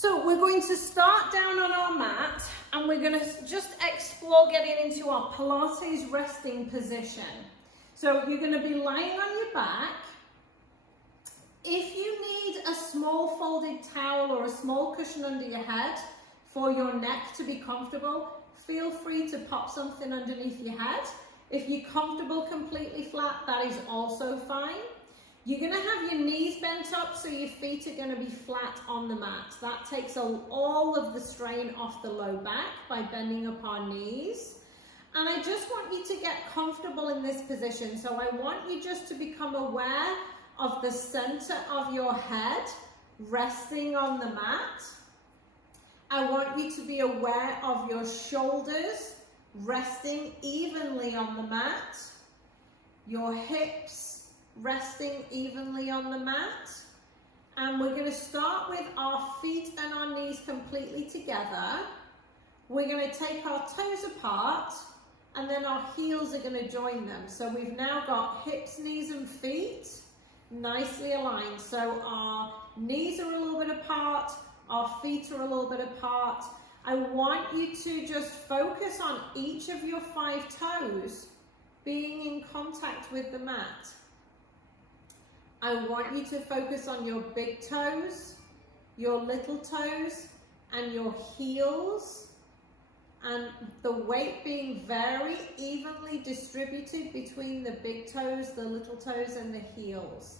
So we're going to start down on our mat and we're going to just explore getting into our Pilates resting position. So you're going to be lying on your back. If you need a small folded towel or a small cushion under your head for your neck to be comfortable, feel free to pop something underneath your head. If you're comfortable completely flat, that is also fine. You're going to have your knees bent up so your feet are going to be flat on the mat. That takes all of the strain off the low back by bending up our knees. And I just want you to get comfortable in this position. So I want you just to become aware of the center of your head resting on the mat. I want you to be aware of your shoulders resting evenly on the mat, your hips resting evenly on the mat, and we're going to start with our feet and our knees completely together. We're going to take our toes apart and then our heels are going to join them. So we've now got hips, knees and feet nicely aligned. So our knees are a little bit apart, our feet are a little bit apart. I want you to just focus on each of your 5 toes being in contact with the mat. I want you to focus on your big toes, your little toes, and your heels, and the weight being very evenly distributed between the big toes, the little toes, and the heels.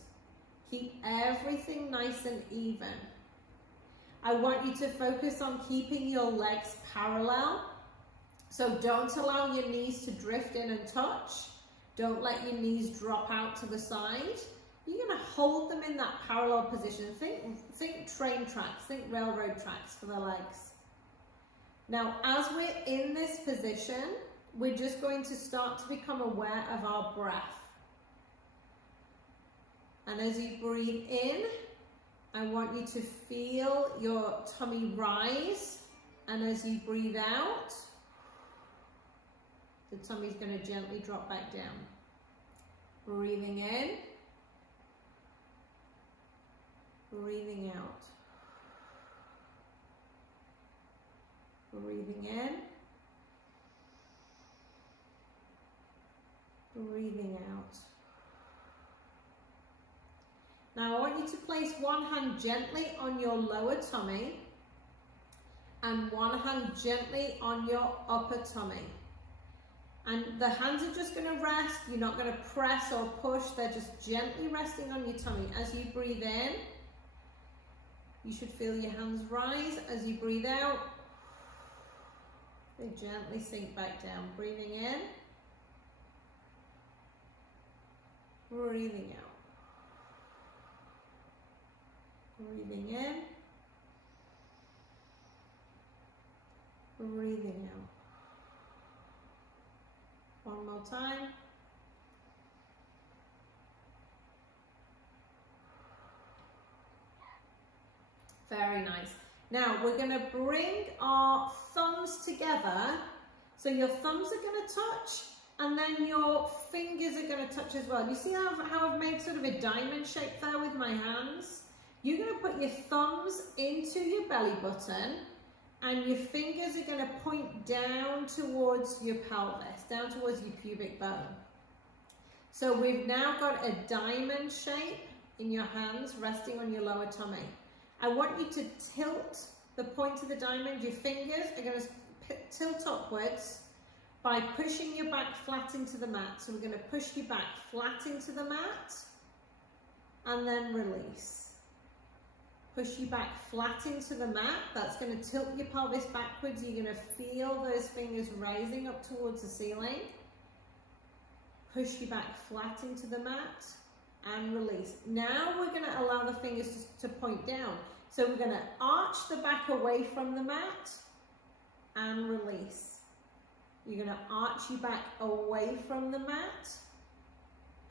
Keep everything nice and even. I want you to focus on keeping your legs parallel. So don't allow your knees to drift in and touch. Don't let your knees drop out to the side. You're going to hold them in that parallel position. Think train tracks, think railroad tracks for the legs. Now, as we're in this position, we're just going to start to become aware of our breath. And as you breathe in, I want you to feel your tummy rise. And as you breathe out, the tummy's going to gently drop back down. Breathing in. Breathing out. Breathing in. Breathing out. Now I want you to place one hand gently on your lower tummy and one hand gently on your upper tummy. And the hands are just going to rest. You're not going to press or push. They're just gently resting on your tummy. As you breathe in, you should feel your hands rise. As you breathe out, they gently sink back down. Breathing in, breathing out. Breathing in, breathing out. One more time. Very nice. Now we're going to bring our thumbs together. So your thumbs are going to touch and then your fingers are going to touch as well. You see how I've made sort of a diamond shape there with my hands? You're going to put your thumbs into your belly button and your fingers are going to point down towards your pelvis, down towards your pubic bone. So we've now got a diamond shape in your hands resting on your lower tummy. I want you to tilt the point of the diamond. Your fingers are going to tilt upwards by pushing your back flat into the mat. So we're going to push your back flat into the mat and then release. Push your back flat into the mat. That's going to tilt your pelvis backwards. You're going to feel those fingers rising up towards the ceiling. Push your back flat into the mat and release. Now we're going to allow the fingers to point down. So we're going to arch the back away from the mat and release. You're going to arch your back away from the mat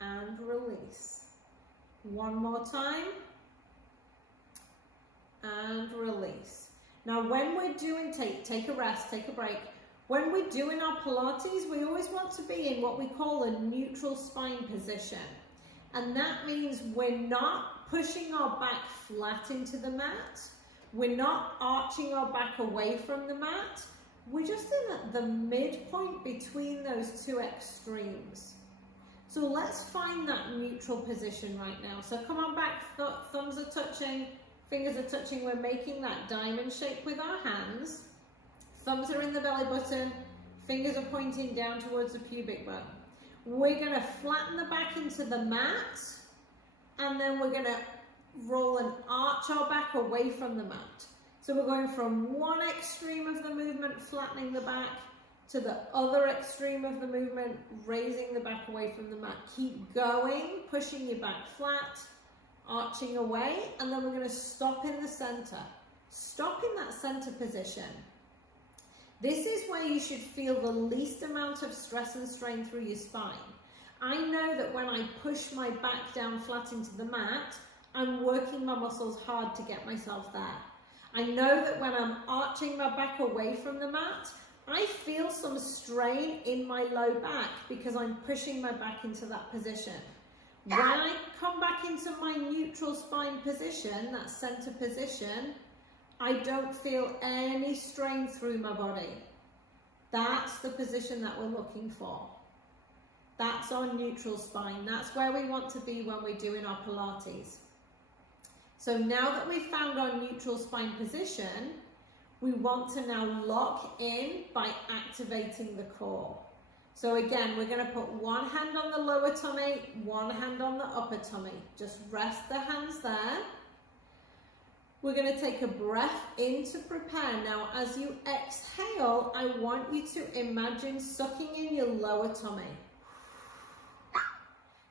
and release. One more time. And release. Now when we're doing, take a rest, take a break. When we're doing our Pilates, we always want to be in what we call a neutral spine position. And that means we're not pushing our back flat into the mat, We're not arching our back away from the mat. We're just in at the midpoint between those two extremes. So let's find that neutral position right now. So come on back, thumbs are touching, fingers are touching. We're making that diamond shape with our hands. Thumbs are in the belly button, fingers are pointing down towards the pubic bone. We're gonna flatten the back into the mat, and then we're gonna roll and arch our back away from the mat. So we're going from one extreme of the movement, flattening the back, to the other extreme of the movement, raising the back away from the mat. Keep going, pushing your back flat, arching away, and then we're going to stop in the center. Stop in that center position. This is where you should feel the least amount of stress and strain through your spine. I know that when I push my back down flat into the mat, I'm working my muscles hard to get myself there. I know that when I'm arching my back away from the mat, I feel some strain in my low back because I'm pushing my back into that position. When I come back into my neutral spine position, that center position, I don't feel any strain through my body. That's the position that we're looking for. That's our neutral spine. That's where we want to be when we're doing our Pilates. So now that we've found our neutral spine position, we want to now lock in by activating the core. So again, we're going to put one hand on the lower tummy, one hand on the upper tummy. Just rest the hands there. We're going to take a breath in to prepare. Now, as you exhale, I want you to imagine sucking in your lower tummy.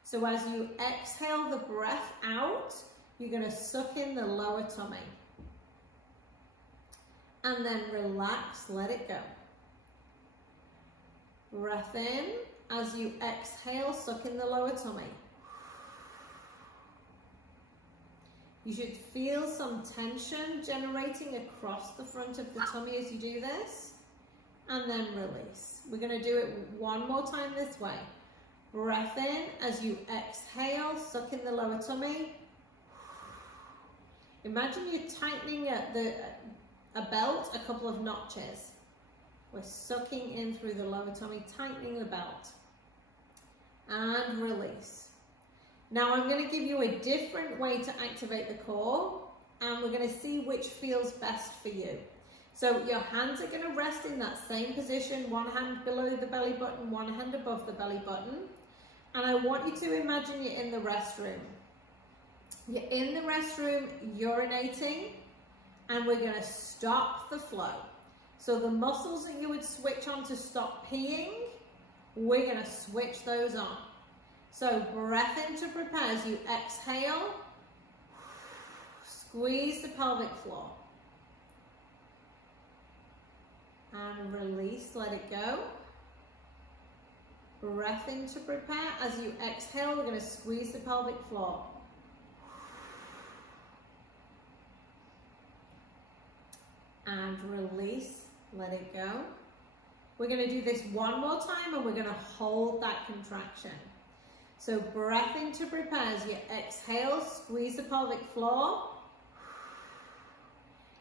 So as you exhale the breath out, you're going to suck in the lower tummy. And then relax, let it go. Breath in. As you exhale, suck in the lower tummy. You should feel some tension generating across the front of the tummy as you do this. And then release. We're going to do it one more time this way. Breath in. As you exhale, suck in the lower tummy. Imagine you're tightening a belt a couple of notches. We're sucking in through the lower tummy, tightening the belt. And release. Now I'm going to give you a different way to activate the core, and we're going to see which feels best for you. So your hands are going to rest in that same position, one hand below the belly button, one hand above the belly button. And I want you to imagine you're in the restroom. You're in the restroom, urinating, and we're going to stop the flow. So the muscles that you would switch on to stop peeing, we're going to switch those on. So breath in to prepare. As you exhale, squeeze the pelvic floor. And release, let it go. Breath in to prepare. As you exhale, we're going to squeeze the pelvic floor. And release, let it go. We're going to do this one more time, and we're going to hold that contraction. So breath in to prepare. As you exhale, squeeze the pelvic floor.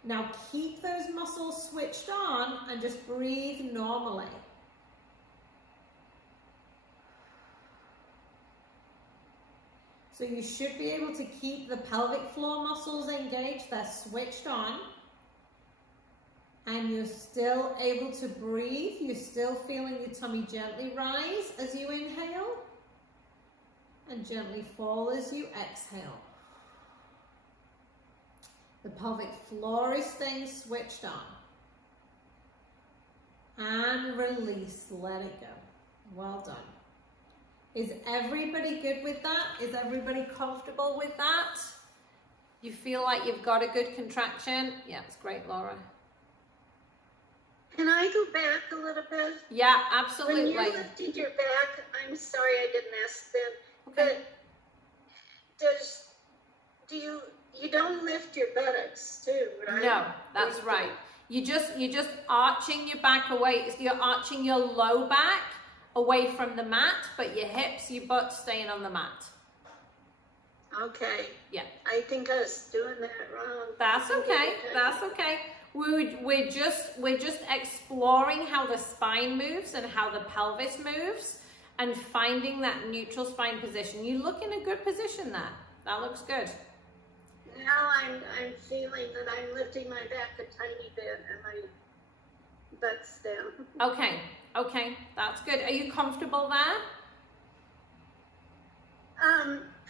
Now keep those muscles switched on and just breathe normally. So you should be able to keep the pelvic floor muscles engaged. They're switched on. And you're still able to breathe. You're still feeling your tummy gently rise as you inhale and gently fall as you exhale. The pelvic floor is staying switched on. And release, let it go. Well done. Is everybody good with that? Is everybody comfortable with that? You feel like you've got a good contraction? Yeah, it's great, Laura. Can I go back a little bit? Yeah, absolutely. When you lifted your back, I'm sorry I didn't ask that, Okay. but you don't lift your buttocks too, right? No, that's right. You're just arching your back away. You're arching your low back away from the mat, but your hips, your butt staying on the mat. Okay. Yeah. I think I was doing that wrong. That's okay. That's okay. We're just exploring how the spine moves and how the pelvis moves and finding that neutral spine position. You look in a good position there. That looks good. Now I'm feeling that I'm lifting my back a tiny bit and my butt's down. Okay. Okay. That's good. Are you comfortable there?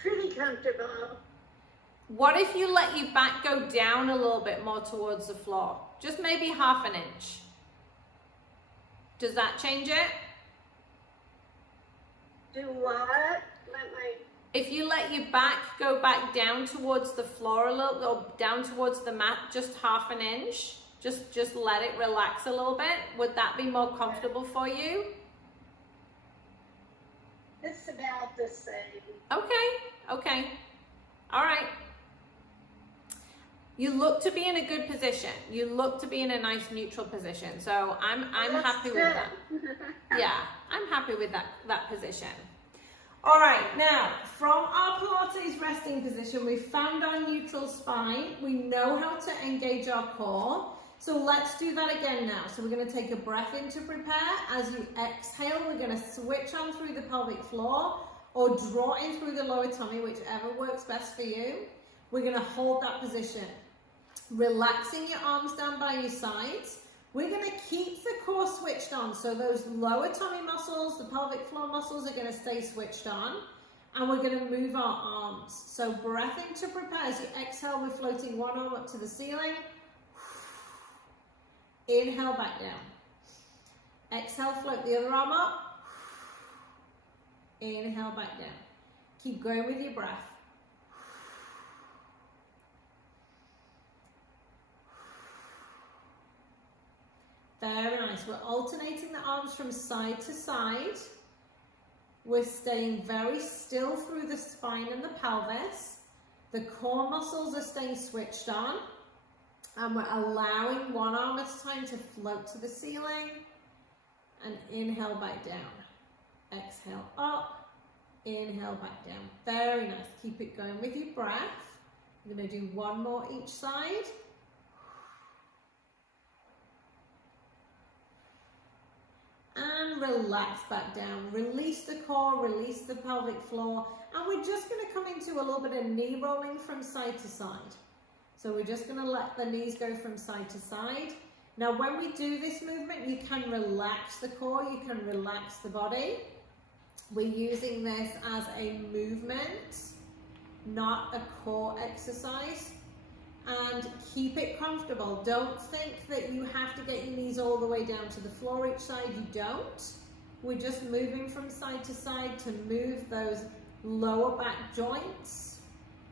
Pretty comfortable. What if you let your back go down a little bit more towards the floor? Just maybe half an inch. Does that change it? Do what? Let my... If you let your back go back down towards the floor a little, or down towards the mat, just half an inch, just let it relax a little bit. Would that be more comfortable for you? It's about the same. Okay, okay. All right. You look to be in a good position. You look to be in a nice neutral position. So I'm happy with that. Yeah, I'm happy with that position. All right, now from our Pilates resting position, we've found our neutral spine. We know how to engage our core. So let's do that again now. So we're going to take a breath in to prepare. As you exhale, we're going to switch on through the pelvic floor or draw in through the lower tummy, whichever works best for you. We're going to hold that position. Relaxing your arms down by your sides. We're going to keep the core switched on. So those lower tummy muscles, the pelvic floor muscles are going to stay switched on. And we're going to move our arms. So breath in to prepare. As you exhale, we're floating one arm up to the ceiling. Inhale back down. Exhale, float the other arm up. Inhale back down. Keep going with your breath. Very nice. We're alternating the arms from side to side. We're staying very still through the spine and the pelvis. The core muscles are staying switched on. And we're allowing one arm at a time to float to the ceiling. And inhale back down. Exhale up. Inhale back down. Very nice. Keep it going with your breath. We're going to do one more each side. And relax back down. Release the core, release the pelvic floor. And we're just going to come into a little bit of knee rolling from side to side. So we're just going to let the knees go from side to side. Now when we do this movement, you can relax the core, you can relax the body. We're using this as a movement, not a core exercise. And keep it comfortable. Don't think that you have to get your knees all the way down to the floor each side. You don't. We're just moving from side to side to move those lower back joints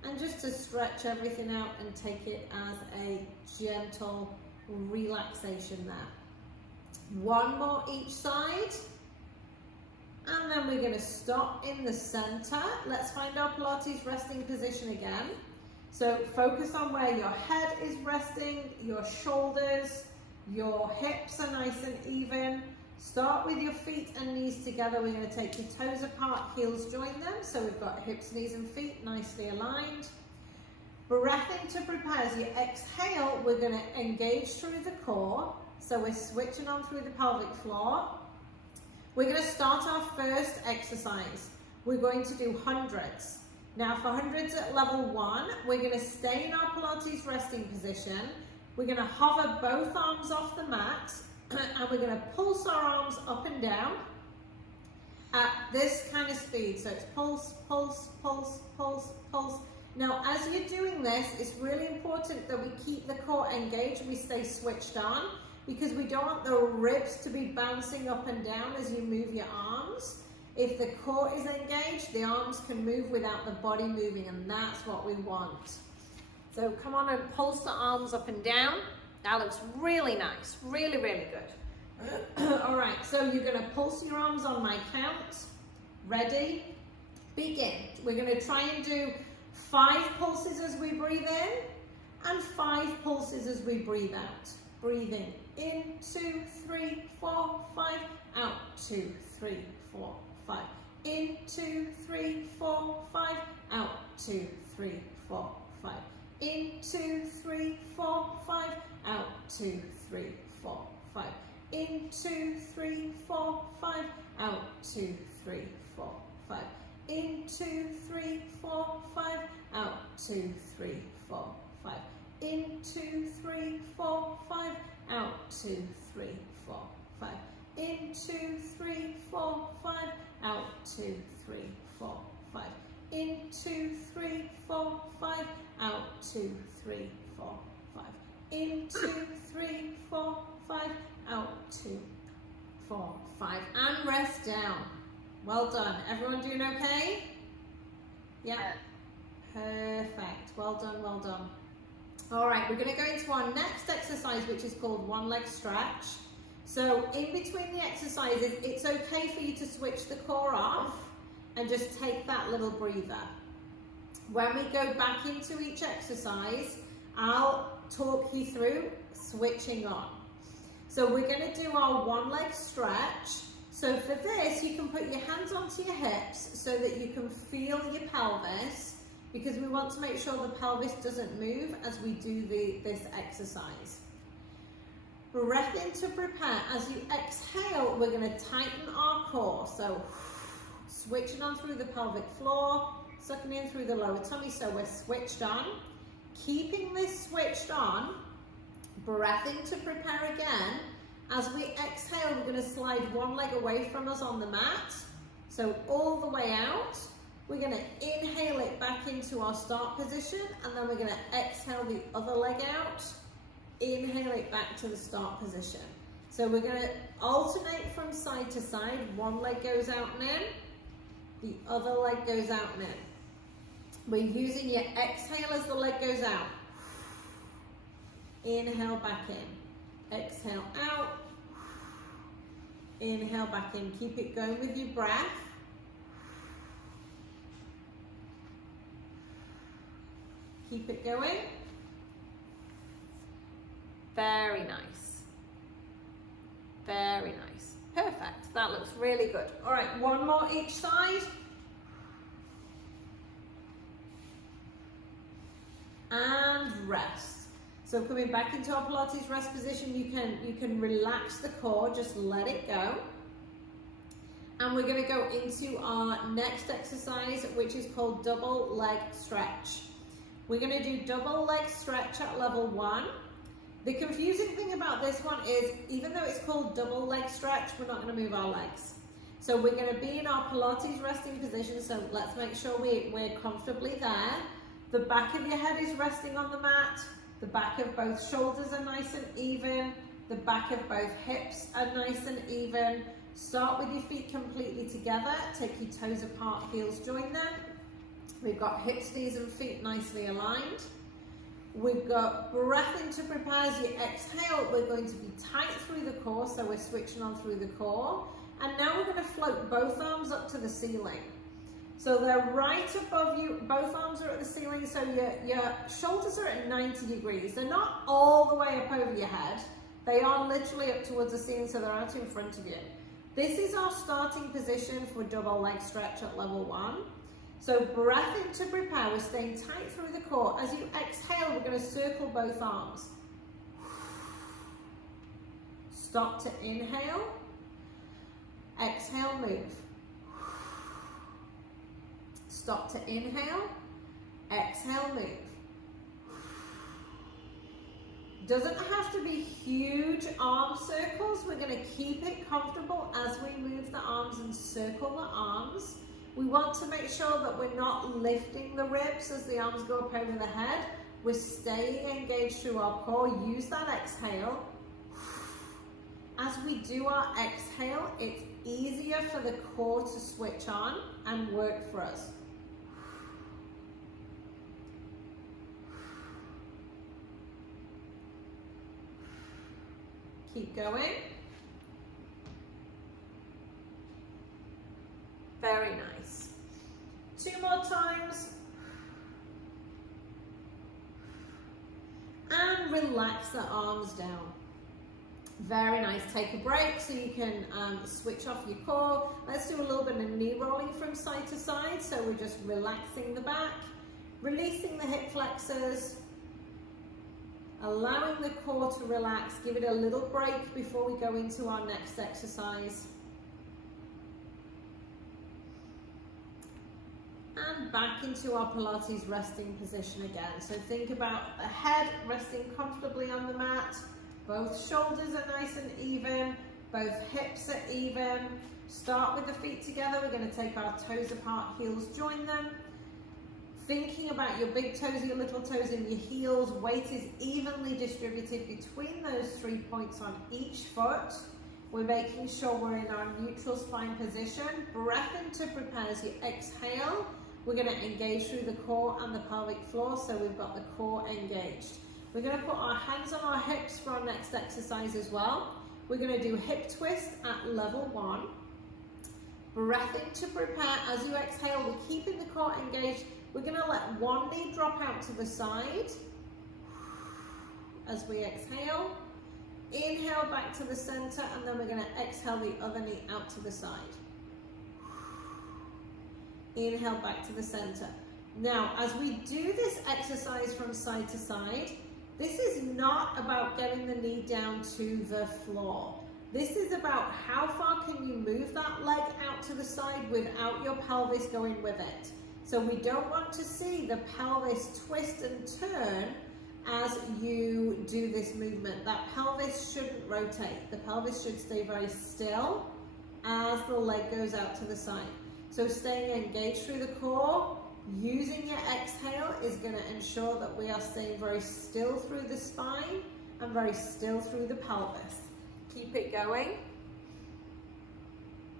and just to stretch everything out and take it as a gentle relaxation there. One more each side. And then we're going to stop in the center. Let's find our Pilates resting position again. So focus on where your head is resting, your shoulders, your hips are nice and even. Start with your feet and knees together. We're going to take your toes apart, heels join them. So we've got hips, knees and feet nicely aligned. Breath in to prepare. As you exhale, we're going to engage through the core. So we're switching on through the pelvic floor. We're going to start our first exercise. We're going to do hundreds. Now for hundreds at level 1, we're going to stay in our Pilates resting position. We're going to hover both arms off the mat and we're going to pulse our arms up and down at this kind of speed. So it's pulse, pulse, pulse, pulse, pulse. Now as you're doing this, it's really important that we keep the core engaged, we stay switched on, because we don't want the ribs to be bouncing up and down as you move your arms. If the core is engaged, the arms can move without the body moving, and that's what we want. So come on and pulse the arms up and down. That looks really nice, really, really good. All right, so you're gonna pulse your arms on my count. Ready? Begin. We're gonna try and do 5 pulses as we breathe in, and 5 pulses as we breathe out. Breathing in, 2, 3, 4, 5, out, 2, 3, 4, 5. In, 2, 3, 4, 5, out, 2, 3, 4, 5. In, 2, 3, 4, 5. Out, 2, 3, 4, 5. In, 2, 3, 4, 5. Out, 2, 3, 4, 5. In, 2, 3, 4, 5. Out, 2, 3, 4, 5. In, 2, 3, 4, 5. Out, 2, 3, 4, 5. In, 2, 3, 4, 5. Out, 2, 3, 4, 5. In, 2, 3, 4, 5. Out, 2, 3, 4, 5. In, 2, 3, 4, 5. Out, 2, 4, 5. And rest down. Well done. Everyone doing okay? Yeah? Perfect. Well done, well done. All right, we're going to go into our next exercise, which is called one leg stretch. So in between the exercises, it's okay for you to switch the core off and just take that little breather. When we go back into each exercise, I'll talk you through switching on. So we're going to do our one leg stretch. So for this, you can put your hands onto your hips so that you can feel your pelvis, because we want to make sure the pelvis doesn't move as we do this exercise. Breath in to prepare. As you exhale, we're going to tighten our core. So switching on through the pelvic floor, sucking in through the lower tummy, so we're switched on. Keeping this switched on, breath in to prepare again. As we exhale, we're going to slide one leg away from us on the mat. So all the way out. We're going to inhale it back into our start position, and then we're going to exhale the other leg out. Inhale it back to the start position. So we're going to alternate from side to side. One leg goes out and in. The other leg goes out and in. We're using your exhale as the leg goes out. Inhale back in. Exhale out. Inhale back in. Keep it going with your breath. Keep it going. Very nice. Very nice. Perfect. That looks really good. All right, one more each side. And rest. So coming back into our Pilates rest position, you can relax the core, just let it go. And we're going to go into our next exercise, which is called double leg stretch. We're going to do double leg stretch at level 1. The confusing thing about this one is, even though it's called double leg stretch, we're not going to move our legs. So we're going to be in our Pilates resting position, so let's make sure we're comfortably there. The back of your head is resting on the mat. The back of both shoulders are nice and even. The back of both hips are nice and even. Start with your feet completely together. Take your toes apart, heels join them. We've got hips, knees and feet nicely aligned. We've got breath in to prepare. As you exhale, we're going to be tight through the core, so we're switching on through the core. And now we're going to float both arms up to the ceiling. So they're right above you, both arms are at the ceiling, so your shoulders are at 90 degrees. They're not all the way up over your head. They are literally up towards the ceiling, so they're out in front of you. This is our starting position for double leg stretch at level 1. So breath in to prepare. We're staying tight through the core. As you exhale, we're going to circle both arms. Stop to inhale. Exhale, move. Stop to inhale. Exhale, move. Doesn't have to be huge arm circles. We're going to keep it comfortable as we move the arms and circle the arms. We want to make sure that we're not lifting the ribs as the arms go up over the head. We're staying engaged through our core. Use that exhale. As we do our exhale, it's easier for the core to switch on and work for us. Keep going. Very nice. 2 more times. And relax the arms down. Very nice. Take a break so you can switch off your core. Let's do a little bit of knee rolling from side to side. So we're just relaxing the back, Releasing the hip flexors, allowing the core to relax. Give it a little break before we go into our next exercise. And back into our Pilates resting position again. So think about the head resting comfortably on the mat. Both shoulders are nice and even. Both hips are even. Start with the feet together. We're going to take our toes apart, heels join them. Thinking about your big toes, your little toes, and your heels. Weight is evenly distributed between those 3 points on each foot. We're making sure we're in our neutral spine position. Breath in to prepare as you exhale. We're going to engage through the core and the pelvic floor, so we've got the core engaged. We're going to put our hands on our hips for our next exercise as well. We're going to do hip twist at level 1. Breath in to prepare. As you exhale, we're keeping the core engaged. We're going to let one knee drop out to the side as we exhale. Inhale back to the center, and then we're going to exhale the other knee out to the side. Inhale back to the center. Now, as we do this exercise from side to side, this is not about getting the knee down to the floor. This is about how far can you move that leg out to the side without your pelvis going with it. So we don't want to see the pelvis twist and turn as you do this movement. That pelvis shouldn't rotate. The pelvis should stay very still as the leg goes out to the side. So staying engaged through the core, using your exhale is going to ensure that we are staying very still through the spine and very still through the pelvis. Keep it going.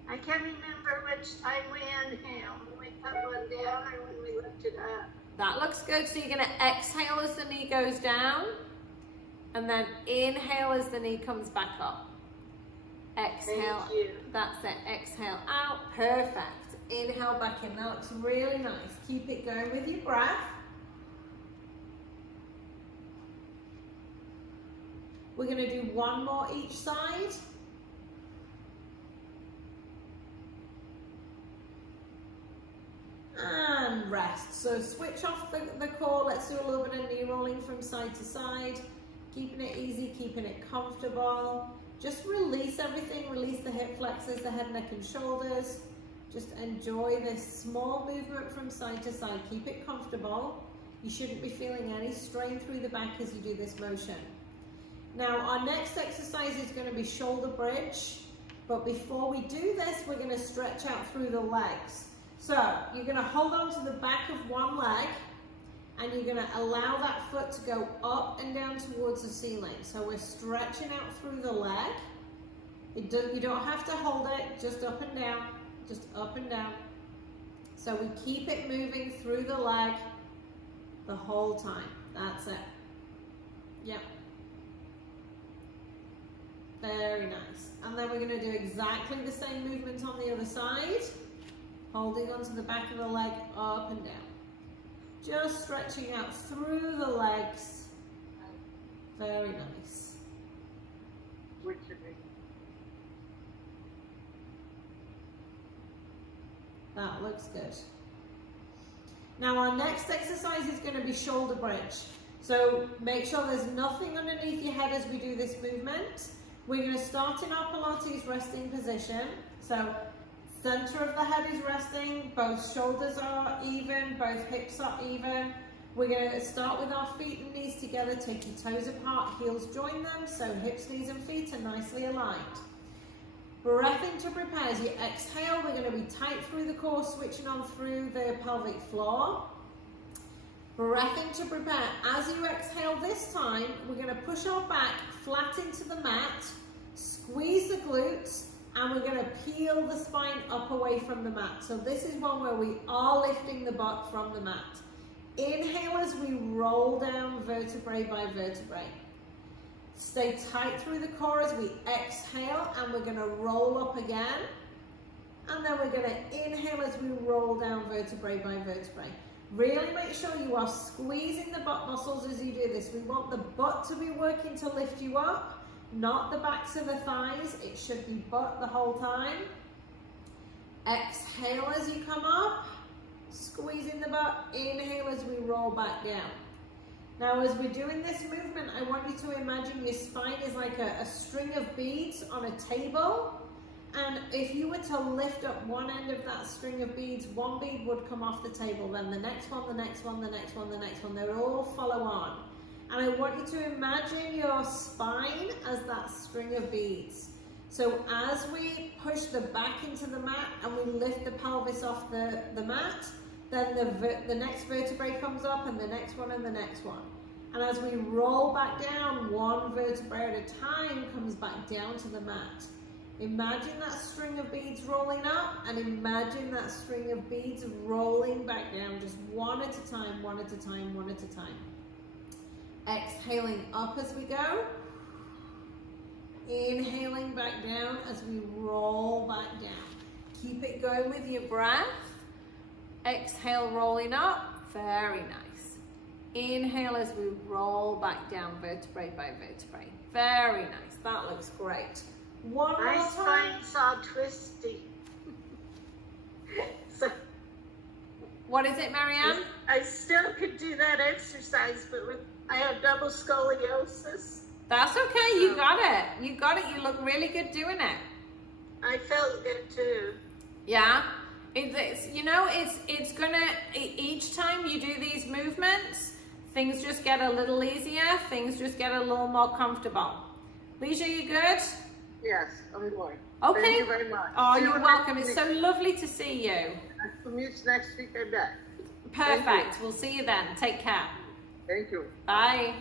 I can't remember which time we inhaled. When we put one down or when we lifted up. That looks good. So you're going to exhale as the knee goes down, and then inhale as the knee comes back up. Exhale. Thank you. That's it. Exhale out. Perfect. Inhale back in. That looks really nice. Keep it going with your breath. We're going to do one more each side. And rest. So switch off the core. Let's do a little bit of knee rolling from side to side. Keeping it easy, keeping it comfortable. Just release everything. Release the hip flexors, the head, neck, and shoulders. Just enjoy this small movement from side to side. Keep it comfortable. You shouldn't be feeling any strain through the back as you do this motion. Now, our next exercise is going to be shoulder bridge. But before we do this, we're going to stretch out through the legs. So you're going to hold on to the back of one leg, and you're going to allow that foot to go up and down towards the ceiling. So we're stretching out through the leg. You don't have to hold it, just up and down, just up and down. So we keep it moving through the leg the whole time. That's it. Yep. Very nice. And then we're going to do exactly the same movement on the other side. Holding onto the back of the leg, up and down. Just stretching out through the legs. Very nice. That looks good. Now our next exercise is going to be shoulder bridge. So make sure there's nothing underneath your head as we do this movement. We're going to start in our Pilates resting position. So center of the head is resting, both shoulders are even, both hips are even. We're going to start with our feet and knees together, take your toes apart, heels join them, so hips, knees and feet are nicely aligned. Breath in to prepare. As you exhale, we're going to be tight through the core, switching on through the pelvic floor. Breath in to prepare. As you exhale this time, we're going to push our back flat into the mat, squeeze the glutes, and we're going to peel the spine up away from the mat. So this is one where we are lifting the butt from the mat. Inhale as we roll down vertebrae by vertebrae. Stay tight through the core as we exhale, and we're going to roll up again. And then we're going to inhale as we roll down vertebrae by vertebrae. Really make sure you are squeezing the butt muscles as you do this. We want the butt to be working to lift you up, not the backs of the thighs. It should be butt the whole time. Exhale as you come up. Squeezing the butt, inhale as we roll back down. Now as we're doing this movement, I want you to imagine your spine is like a string of beads on a table. And if you were to lift up one end of that string of beads, one bead would come off the table, then the next one, the next one, the next one, the next one, they would all follow on. And I want you to imagine your spine as that string of beads. So as we push the back into the mat and we lift the pelvis off the mat, then the next vertebrae comes up and the next one and the next one. And as we roll back down, one vertebrae at a time comes back down to the mat. Imagine that string of beads rolling up and imagine that string of beads rolling back down, just one at a time, one at a time, one at a time. Exhaling up as we go. Inhaling back down as we roll back down. Keep it going with your breath. Exhale, rolling up. Very nice. Inhale as we roll back down, vertebrae by vertebrae. Very nice. That looks great. One more time. My spine's all twisty. So, what is it, Marianne? I still could do that exercise, but I have double scoliosis. That's okay. You got it. You got it. You look really good doing it. I felt good too. Yeah. It's gonna, each time you do these movements, things just get a little easier. Things just get a little more comfortable. Leisha, you good? Yes, I'm going. Okay. Thank you very much. Oh, See you you're next welcome. It's week. so lovely to see you. Nice to meet you next week, I bet. Perfect. We'll see you then. Take care. Thank you. Bye.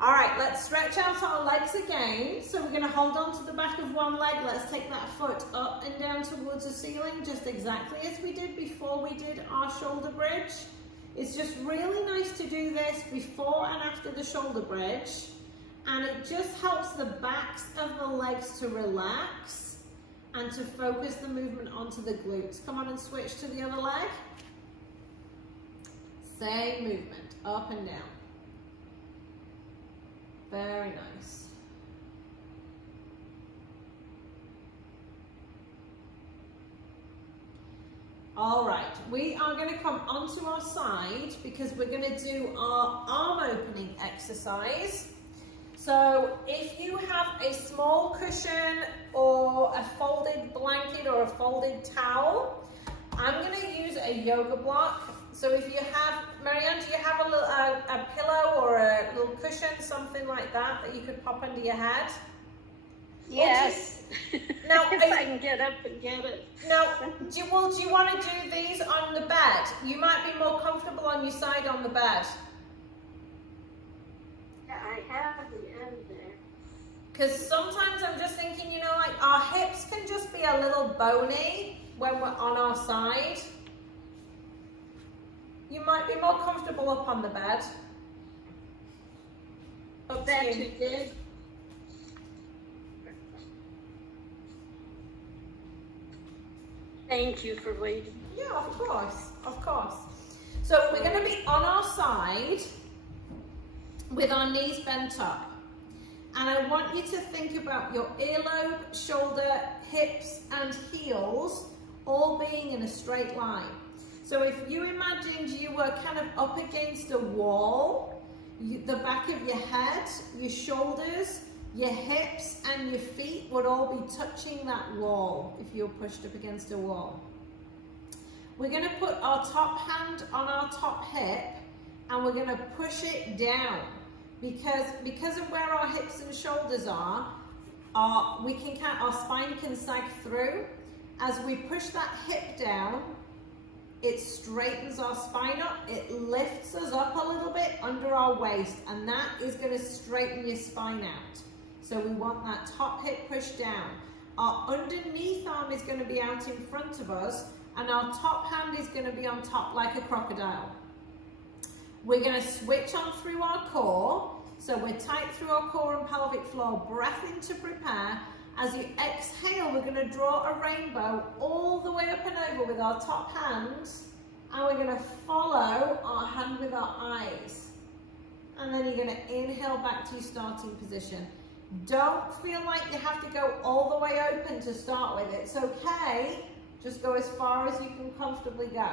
All right, let's stretch out our legs again. So we're going to hold on to the back of one leg. Let's take that foot up and down towards the ceiling, just exactly as we did before we did our shoulder bridge. It's just really nice to do this before and after the shoulder bridge. And it just helps the backs of the legs to relax and to focus the movement onto the glutes. Come on and switch to the other leg. Same movement, up and down. Very nice. All right, we are going to come onto our side because we're going to do our arm opening exercise. So if you have a small cushion or a folded blanket or a folded towel, I'm going to use a yoga block. So if you have, Marianne, do you have a pillow or a little cushion, something like that you could pop under your head? Yes. Now, if I can get up and get it. Now, do you want to do these on the bed? You might be more comfortable on your side on the bed. Yeah, I have the end there. Because sometimes I'm just thinking, like our hips can just be a little bony when we're on our side. You might be more comfortable up on the bed. Up to you. You did. Thank you for waiting. Yeah, of course, of course. So we're going to be on our side with our knees bent up. And I want you to think about your earlobe, shoulder, hips, and heels all being in a straight line. So if you imagined you were kind of up against a wall, the back of your head, your shoulders, your hips and your feet would all be touching that wall if you're pushed up against a wall. We're going to put our top hand on our top hip and we're going to push it down because of where our hips and shoulders are, our spine can sag through. As we push that hip down, it straightens our spine up, it lifts us up a little bit under our waist, and that is going to straighten your spine out. So we want that top hip pushed down. Our underneath arm is going to be out in front of us, and our top hand is going to be on top like a crocodile. We're going to switch on through our core, so we're tight through our core and pelvic floor, breath in to prepare. As you exhale, we're going to draw a rainbow all the way up and over with our top hand, and we're going to follow our hand with our eyes. And then you're going to inhale back to your starting position. Don't feel like you have to go all the way open to start with. It's okay. Just go as far as you can comfortably go.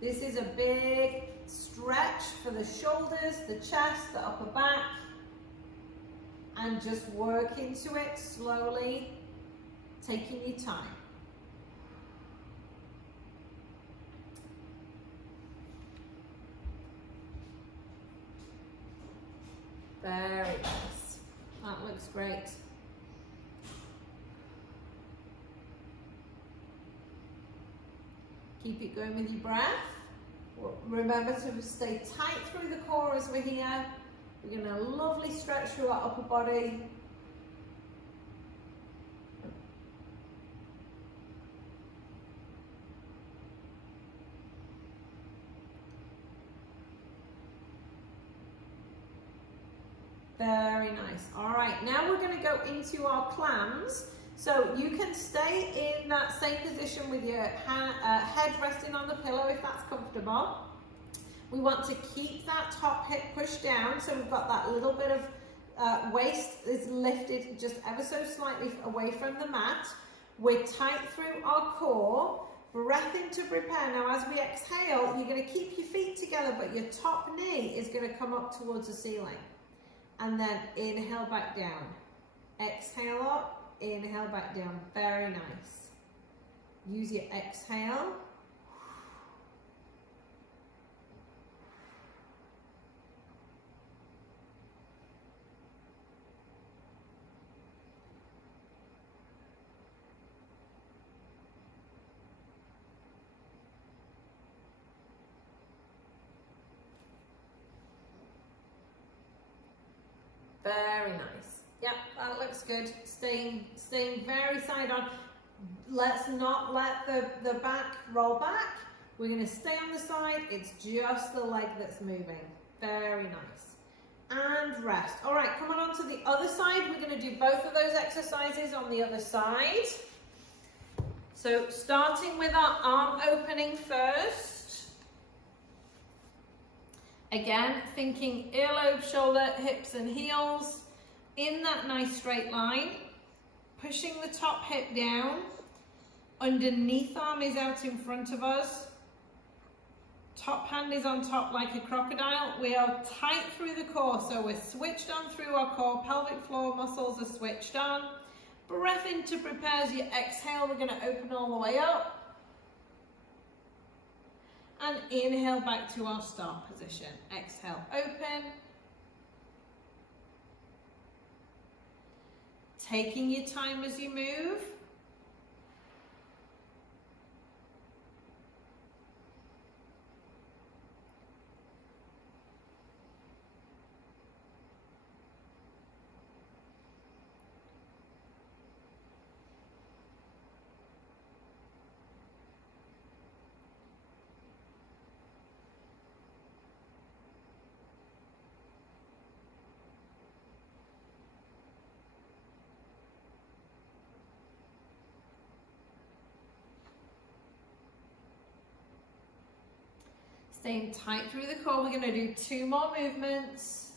This is a big stretch for the shoulders, the chest, the upper back, and just work into it slowly, taking your time. Very nice. That looks great. Keep it going with your breath. Remember to stay tight through the core as we're here. We're going to lovely stretch through our upper body. Very nice. All right, now we're going to go into our clams. So you can stay in that same position with your head resting on the pillow if that's comfortable. We want to keep that top hip pushed down, so we've got that little bit of waist is lifted just ever so slightly away from the mat. We're tight through our core. Breath in to prepare. Now as we exhale, you're going to keep your feet together, but your top knee is going to come up towards the ceiling. And then inhale back down. Exhale up, inhale back down. Very nice. Use your exhale. Very nice. Yep, that looks good. Staying very side on. Let's not let the back roll back. We're going to stay on the side. It's just the leg that's moving. Very nice. And rest. All right, coming on to the other side. We're going to do both of those exercises on the other side. So starting with our arm opening first. Again, thinking earlobe, shoulder, hips and heels in that nice straight line. Pushing the top hip down. Underneath arm is out in front of us. Top hand is on top like a crocodile. We are tight through the core, so we're switched on through our core. Pelvic floor muscles are switched on. Breath in to prepare as you exhale. We're going to open all the way up. And inhale back to our start position. Exhale, open. Taking your time as you move. Staying tight through the core, we're going to do 2 more movements.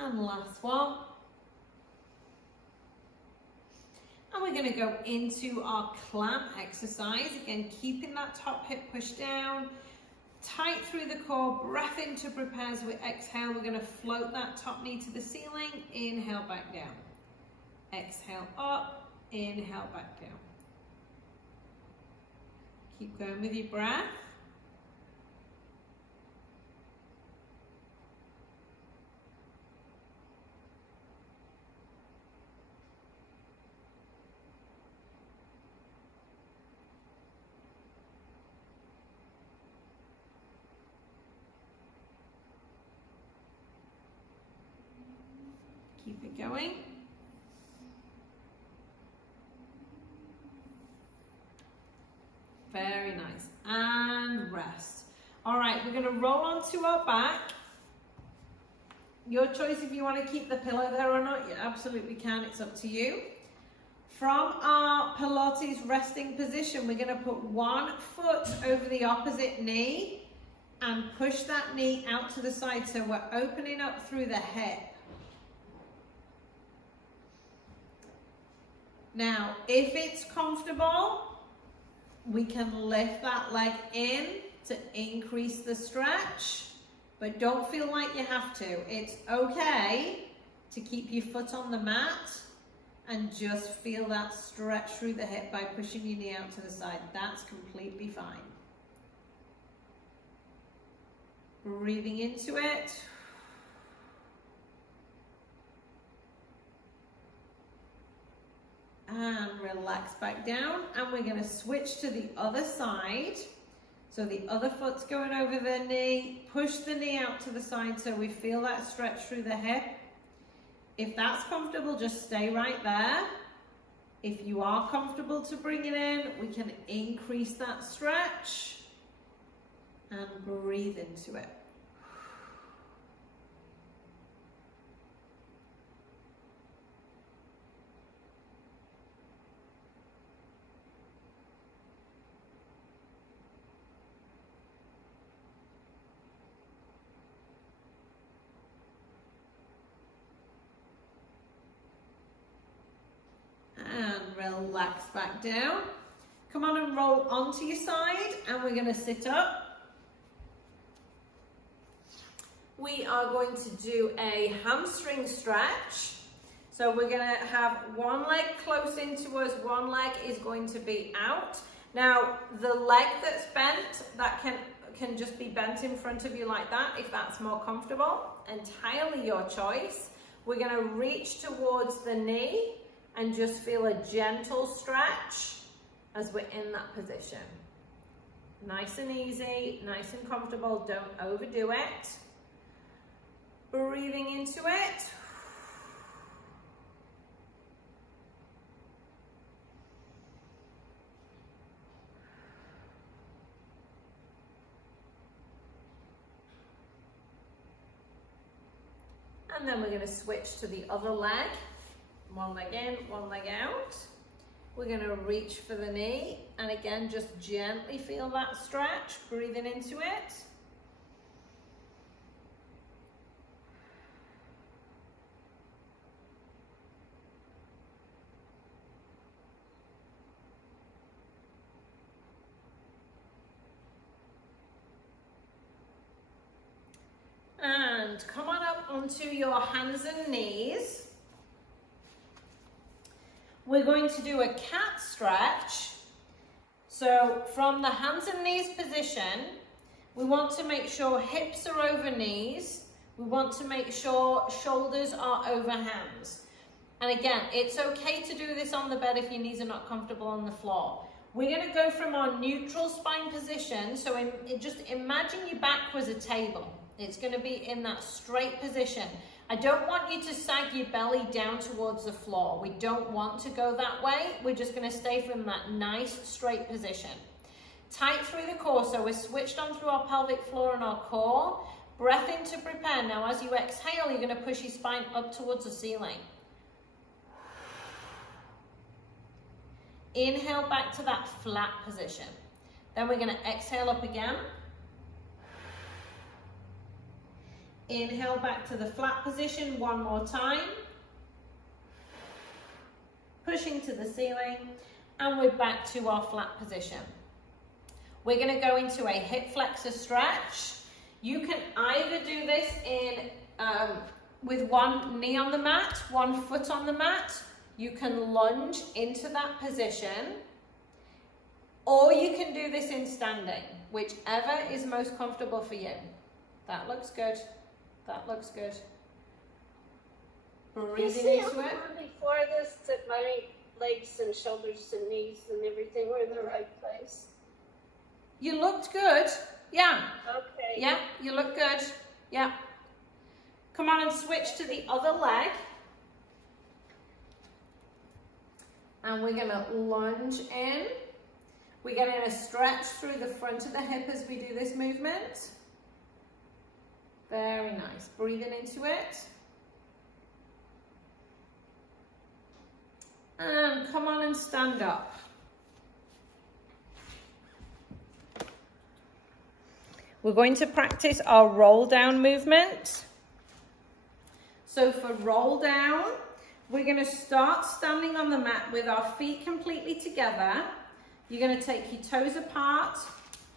And last one. And we're going to go into our clamp exercise. Again, keeping that top hip pushed down. Tight through the core, breath in to prepare as we exhale. We're going to float that top knee to the ceiling. Inhale back down. Exhale up, inhale back down. Keep going with your breath. Keep it going. Very nice. And rest. All right, we're going to roll onto our back. Your choice if you want to keep the pillow there or not. You absolutely can. It's up to you. From our Pilates resting position, we're going to put one foot over the opposite knee and push that knee out to the side. So we're opening up through the hip. Now, if it's comfortable, we can lift that leg in to increase the stretch, but don't feel like you have to. It's okay to keep your foot on the mat and just feel that stretch through the hip by pushing your knee out to the side. That's completely fine. Breathing into it. And relax back down. And we're going to switch to the other side. So the other foot's going over the knee. Push the knee out to the side so we feel that stretch through the hip. If that's comfortable, just stay right there. If you are comfortable to bring it in, we can increase that stretch and breathe into it. And relax back down. Come on and roll onto your side, and we're going to sit up. We are going to do a hamstring stretch. So we're going to have one leg close into us, one leg is going to be out. Now, the leg that's bent, that can just be bent in front of you like that if that's more comfortable. Entirely your choice. We're going to reach towards the knee and just feel a gentle stretch as we're in that position. Nice and easy, nice and comfortable, don't overdo it. Breathing into it. And then we're going to switch to the other leg. One leg in, one leg out. We're going to reach for the knee, and again, just gently feel that stretch, breathing into it. And come on up onto your hands and knees. We're going to do a cat stretch. So from the hands and knees position, we want to make sure hips are over knees. We want to make sure shoulders are over hands. And again, it's okay to do this on the bed if your knees are not comfortable on the floor. We're going to go from our neutral spine position. So just imagine your back was a table. It's going to be in that straight position. I don't want you to sag your belly down towards the floor. We don't want to go that way. We're just going to stay from that nice straight position. Tight through the core, so we're switched on through our pelvic floor and our core. Breath in to prepare. Now as you exhale, you're going to push your spine up towards the ceiling. Inhale back to that flat position. Then we're going to exhale up again. Inhale back to the flat position one more time. Pushing to the ceiling, and we're back to our flat position. We're going to go into a hip flexor stretch. You can either do this with one knee on the mat, one foot on the mat. You can lunge into that position, or you can do this in standing, whichever is most comfortable for you. That looks good. That looks good. Breathing into it. Before this, that my legs and shoulders and knees and everything were in the right place. You looked good. Yeah. Okay. Yeah, you look good. Yeah. Come on and switch to the other leg. And we're going to lunge in. We're getting a stretch through the front of the hip as we do this movement. Very nice. Breathing into it. And come on and stand up. We're going to practice our roll down movement. So for roll down, We're going to start standing on the mat with our feet completely together. You're going to take your toes apart,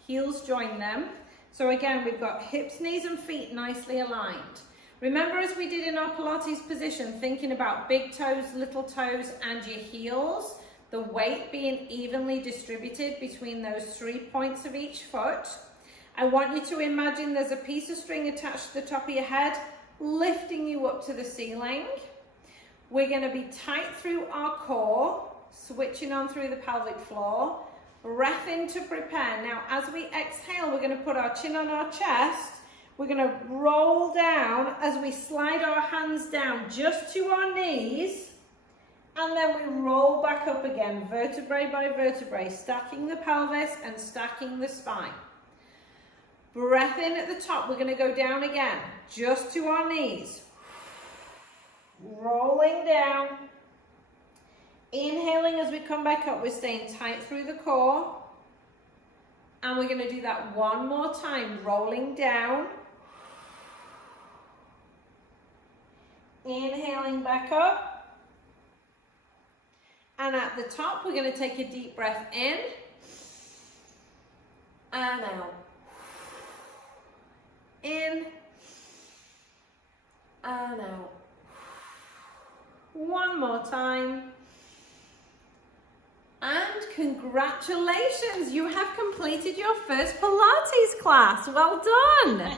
heels join them. So again, we've got hips, knees and feet nicely aligned. Remember, as we did in our Pilates position, thinking about big toes, little toes and your heels, the weight being evenly distributed between those 3 points of each foot. I want you to imagine there's a piece of string attached to the top of your head, lifting you up to the ceiling. We're going to be tight through our core, switching on through the pelvic floor. Breath in to prepare. Now, as we exhale, we're going to put our chin on our chest. We're going to roll down as we slide our hands down just to our knees. And then we roll back up again, vertebrae by vertebrae, stacking the pelvis and stacking the spine. Breath in at the top. We're going to go down again, just to our knees. Rolling down. Inhaling as we come back up. We're staying tight through the core. And we're going to do that one more time, rolling down. Inhaling back up. And at the top, we're going to take a deep breath in and out. In and out. One more time. And congratulations, you have completed your first Pilates class. Well done.